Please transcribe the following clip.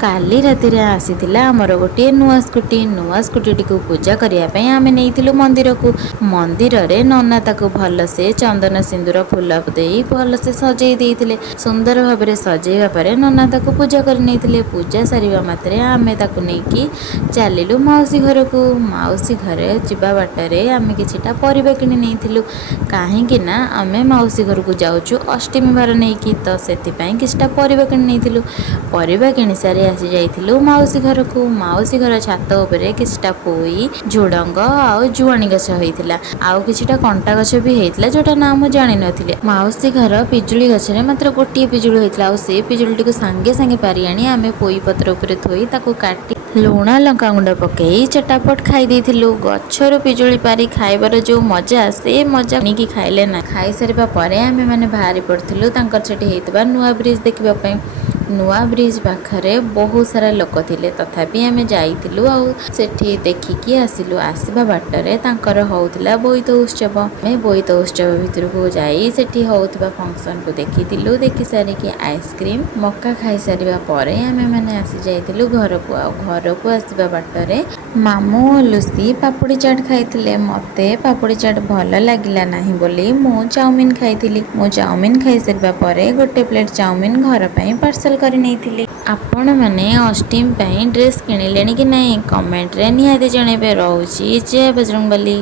काली राति आसीथिला आमर गोटे नुआ स्कूटी को पूजा करने आम नहीं मंदिर को मंदिर रे नना ताको भलसे चंदन सिंदूर फूल दे भलसे सजे देते सुंदर भाव में सजेवा पर नना ताको पूजा करने पूजा सारा मात्रे आम ताको नहीं चलू मौसी घर को मौसी घर जावा बाटर आम किटा परिबा कि नहीं कहीं आम मौसी घर को जाऊँ अष्टमी बार नहीं तो से किटा परिबा कि नहीं परिबा कि सारी आसी जाइलु मौसी घर को मौसी घर छात उपरे किछटा पोई झुडंग आउ जुआणी गछ होइतिला आउ किछटा कंटा गछ भी होइतिला जोटा नाम जानि नथिले मौसी घर पिजुली गछ रे मात्र गोटे पिजुली होइतिला आउ से पिजुली को सांगे सांगे पारी आनी आमे पोई पत्र उपरे थोई ताको काटी लुण लंका गुंड पकई चटापट खाई देथिलु गछर पिजुली पारी खाइबार जो मजा से मजा नहीं खाइले ना खाई सारिबा परे आमे माने बाहरी पड़थिलु तांकर छेटी हेतबा नुआ ब्रिज देखिबा पई नुआ ब्रिज पाखरे बहुत सारा लोक थिले तथापि आमे जाइतिलु आउ सेठी देखिकी आसिलु आसीबा बाटरे तांकर होउतिला बोईत उत्सव आमे बोईत उत्सव भितर को जाई सेठी होउतिबा फंक्शन को देखितिलु देखि सारी की आइसक्रीम मक्का खाई सारिबा परे आमे माने आसी जाइतिलु घर को आसीबा बाटरे मामू लुसी पापड़ी चाट खाइतिले मते पापड़ी चाट भल लागिला नाही बोली मु चाउमिन खाइतिली मु चाउमिन खाई सारिबा परे गोटे प्लेट चाउमिन घर पई पार्सल कर नहीं आपण मैंने अष्टमी ड्रेस किणिले कि नहीं कमेंट रे निहाती जनइबे। रहुची जय बजरंगबली।